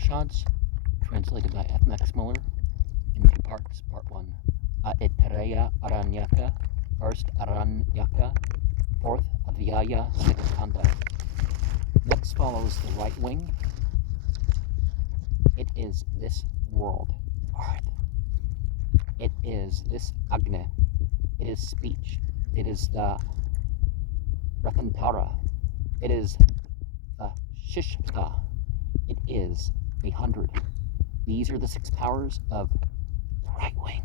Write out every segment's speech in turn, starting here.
Upanisads, translated by F. Max Muller, in two parts. Part 1, Aitareya Aranyaka, first Aranyaka, fourth Avyaya, second Kanda. Next follows the right wing. It is this world, earth. It is this Agni. It is speech. It is the Ratantara. It is the Shishta. It is 100. These are the 6 powers of the right wing.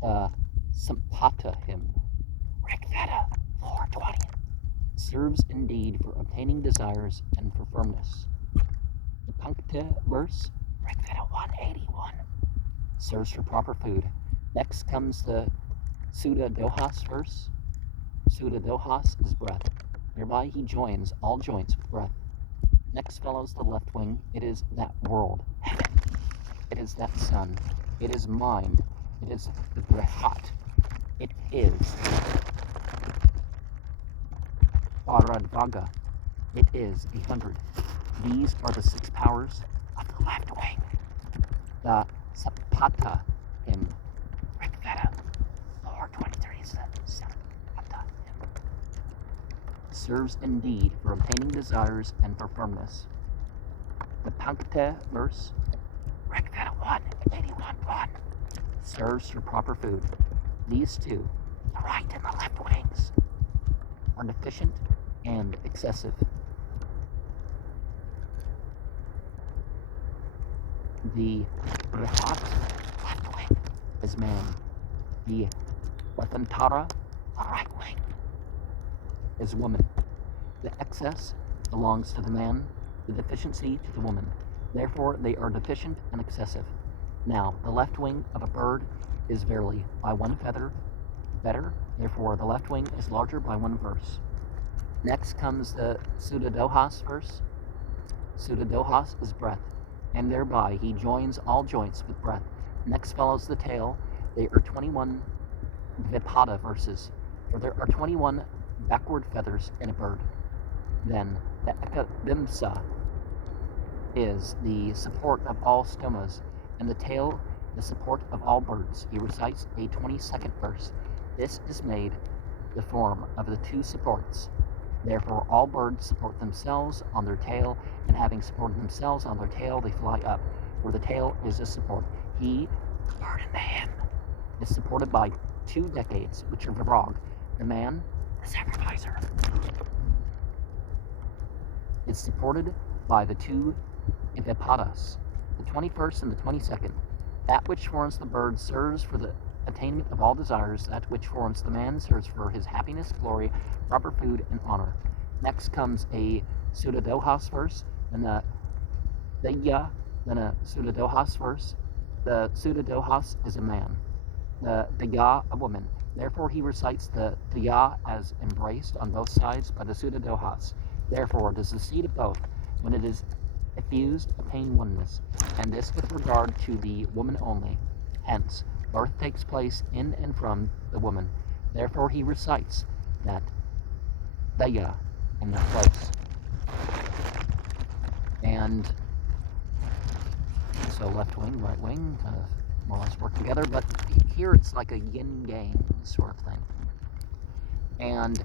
The Sampata hymn, Rigveda 4:20, serves indeed for obtaining desires and for firmness. The Pankta verse, Rigveda 181, serves for proper food. Next comes the Sudha Dohas verse. Sudha Dohas is breath. Thereby he joins all joints with breath. Next follows the left wing. It is that world, heaven. It is that sun. It is mind. It is the Brihat. It is Bharadvaga. It is 100. These are the 6 powers of the left wing. The Sapata hymn, Rigveda 4:23 is the Sapata hymn. Serves indeed for obtaining desires and for firmness. The Pankta verse, Rigveda 1:81:1, serves for proper food. These two, the right and the left wings, are deficient and excessive. The Brihat, left wing, is man. The Vatantara, the right wing, is woman. The excess belongs to the man, the deficiency to the woman. Therefore, they are deficient and excessive. Now, the left wing of a bird is verily by 1 feather better. Therefore, the left wing is larger by 1 verse. Next comes the Sudha Dohas verse. Sudha Dohas is breath, and thereby he joins all joints with breath. Next follows the tail. They are 21 Vipada verses, for there are 21 backward feathers in a bird. Then the Ekavimsa is the support of all stomas, and the tail the support of all birds. He recites a 22nd verse. This is made the form of the 2 supports. Therefore all birds support themselves on their tail, and having supported themselves on their tail, they fly up, for the tail is a support. He, the bird in the hymn, is supported by 2 decades, which are Vrog, the man, the sacrificer. It's supported by the 2 Vipadas, the 21st and the 22nd. That which forms the bird serves for the attainment of all desires. That which forms the man serves for his happiness, glory, proper food, and honor. Next comes a Sudha Dohas verse, and the Daya, then a Sudha Dohas verse. The Sudha Dohas is a man, the Daya a woman. Therefore he recites the Daya as embraced on both sides by the Sudha Dohas. Therefore does the seed of both, when it is effused, attain oneness, and this with regard to the woman only. Hence, birth takes place in and from the woman. Therefore he recites that Daya in that place. And so left wing, right wing, kind of more or less work together, but here it's like a yin-yang sort of thing. And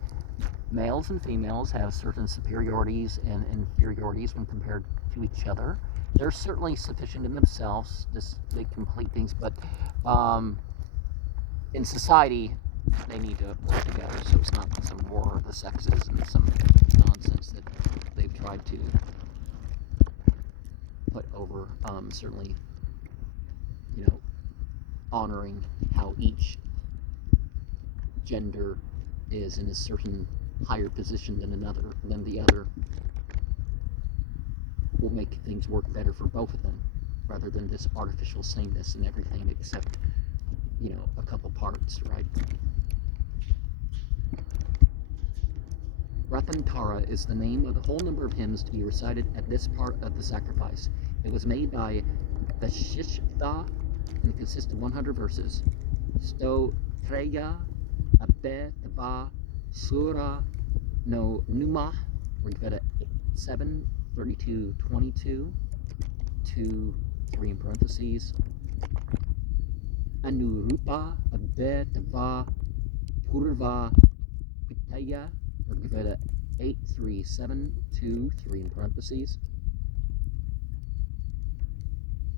males and females have certain superiorities and inferiorities when compared to each other. They're certainly sufficient in themselves, they complete things, but in society, they need to work together, so it's not some war of the sexes and some nonsense that they've tried to put over. Certainly, honoring how each gender is in a certain higher position than the other will make things work better for both of them, rather than this artificial sameness in everything except, a couple parts, right? Ratantara is the name of the whole number of hymns to be recited at this part of the sacrifice. It was made by the Shishta, and it consists of 100 verses. Sto Treya Abetava Sura no Numa, Rigveda 7:32-22. 2, 3 in parentheses. Anurupa Abetava Purva Pitaya Rigveda 8.3.7.2, 3 in parentheses.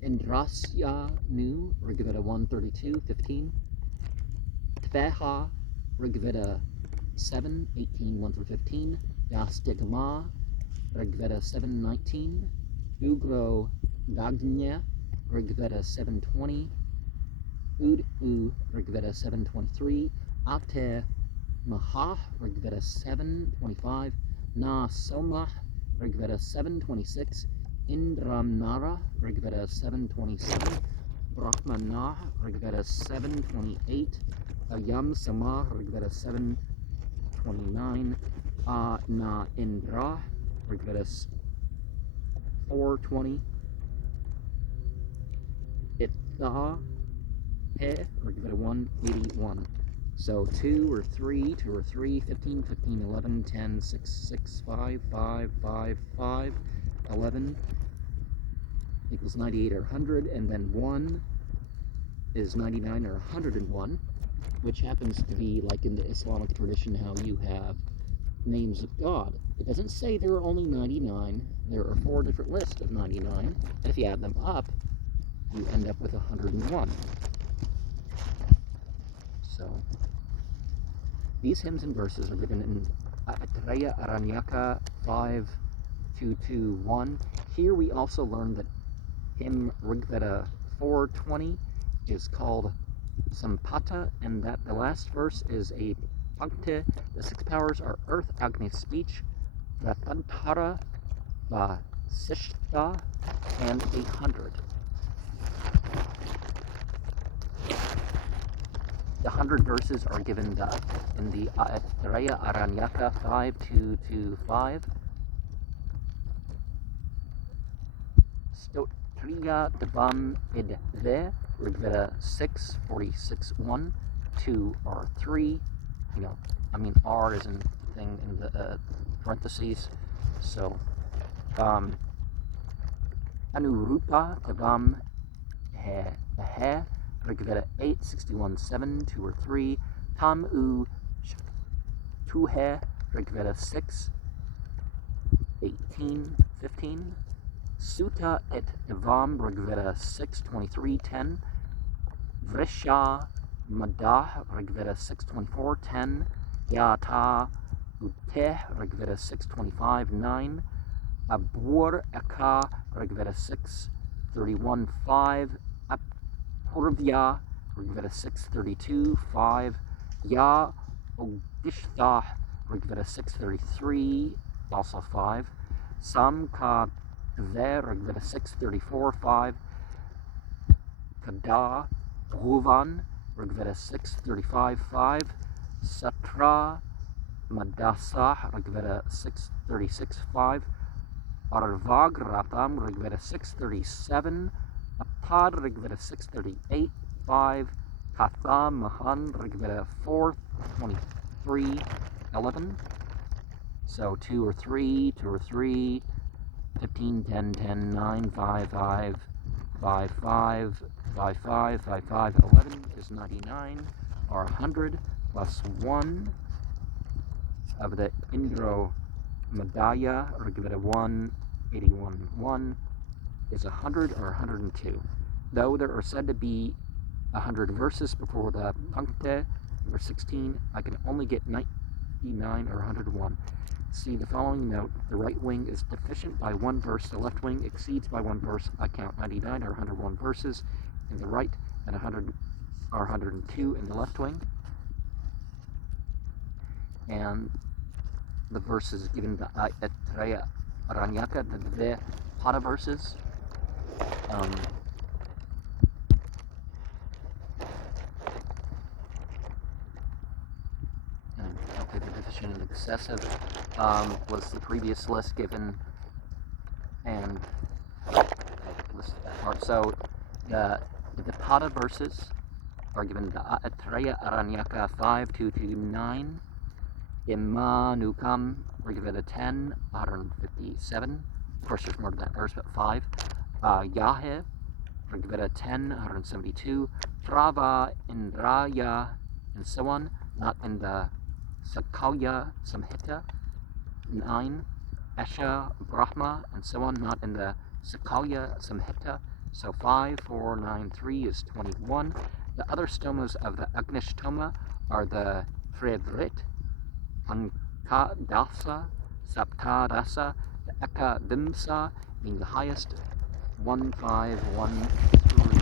Indrasya Nu Rigveda 1.32.15. Tveha Rigveda 7.18, 1 through 15. Yastigma Rigveda 7.19. Ugro Dagnya Rigveda 7.20. Ud-U Rigveda 7.23. Ate Maha Rigveda 7.25. Na Somah Rigveda 7.26. Indramnara Rigveda 7.27. Brahmana Rigveda 7.28. Ayam Sama Rigveda 7.29. Na Indra Rigveda 4.20. Itha He Rigveda 1.81. So 2 or 3, 15, 15, 11, 10, 6, 6, 5, 5, 5, 5, 11 equals 98 or 100, and then 1 is 99 or 101, which happens to be like in the Islamic tradition how you have names of God. It doesn't say there are only 99, there are 4 different lists of 99, and if you add them up, you end up with 101. So, these hymns and verses are given in Aitareya Aranyaka 5.2.2.1. Here we also learn that hymn Rigveda 4.20 is called Sampata, and that the last verse is a Pankte. The 6 powers are Earth, Agni, Speech, Ratantara, Vasishta, and 100. The 100 verses are given in the Aitareya Aranyaka 5.2.2.5. Stotriya Devam Idve, Rigveda 6.46.1, 2 or 3. R is in thing in the parentheses. So, Anurupa Devam He, Rigveda 8.61.7, 2 or 3. Tam U Tuhe, Rigveda 6.18.15. Sutta et Devam, Rigveda 6.23.10. Vrisha Madah, Rigveda 6.24.10. Yata Uteh, Rigveda 6.25.9. Abur Eka, Rigveda 6.31.5. Apurvya, Rigveda 6.32.5. Ya Odishtha, Rigveda 6.33, also 5. Samka Ve, Rigveda 6.34.5. Kada Bhuvan, Rigveda 6.35.5. Satra Madasa, Rigveda 6.36.5. Arvagratam, Rigveda 6.37. Apad, Rigveda 6.38.5. Katha Mahan, Rigveda 4.23.11. So 2 or 3, 15, 10, 10, 9, 5, 5, 5, 5, 5, 5, 5, 5, 11 is 99, or 100, plus 1 of the Indro Madhya, Rigveda 1.81.1, is 100 or 102. Though there are said to be 100 verses before the Pankte, verse 16, I can only get 99 or 101. See the following note: the right wing is deficient by 1 verse, the left wing exceeds by 1 verse. I count 99 or 101 verses in the right and 100 or 102 in the left wing. And the verses given the Aitareya Aranyaka, the Pada verses. The deficient and excessive was the previous list given, and list that part. So the Pada verses are given the Aitareya Aranyaka 5.2.2.9. Imanukam, Rigveda 10, 157. Of course, there's more to that verse, but 5. Yahe, Rigveda 10, 172, Trava, Indraya, and so on, not in the Sakalya Samhita 9, Esha, Brahma, and so on, not in the Sakalya Samhita. So 5, 4, 9, 3 is 21. The other stomas of the Agnishtoma are the Fredrit, Pankadasa, Saptadasa, the Ekavimsa being the highest, 1, 5, 1, 3.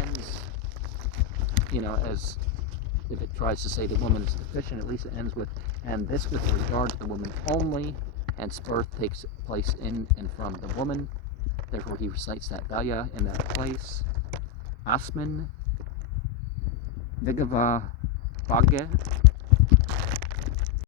Ends, as if it tries to say the woman is deficient, at least it ends with, and this with regard to the woman only, hence birth takes place in and from the woman. Therefore he recites that Daya in that place. Asmin Vigava Bhagya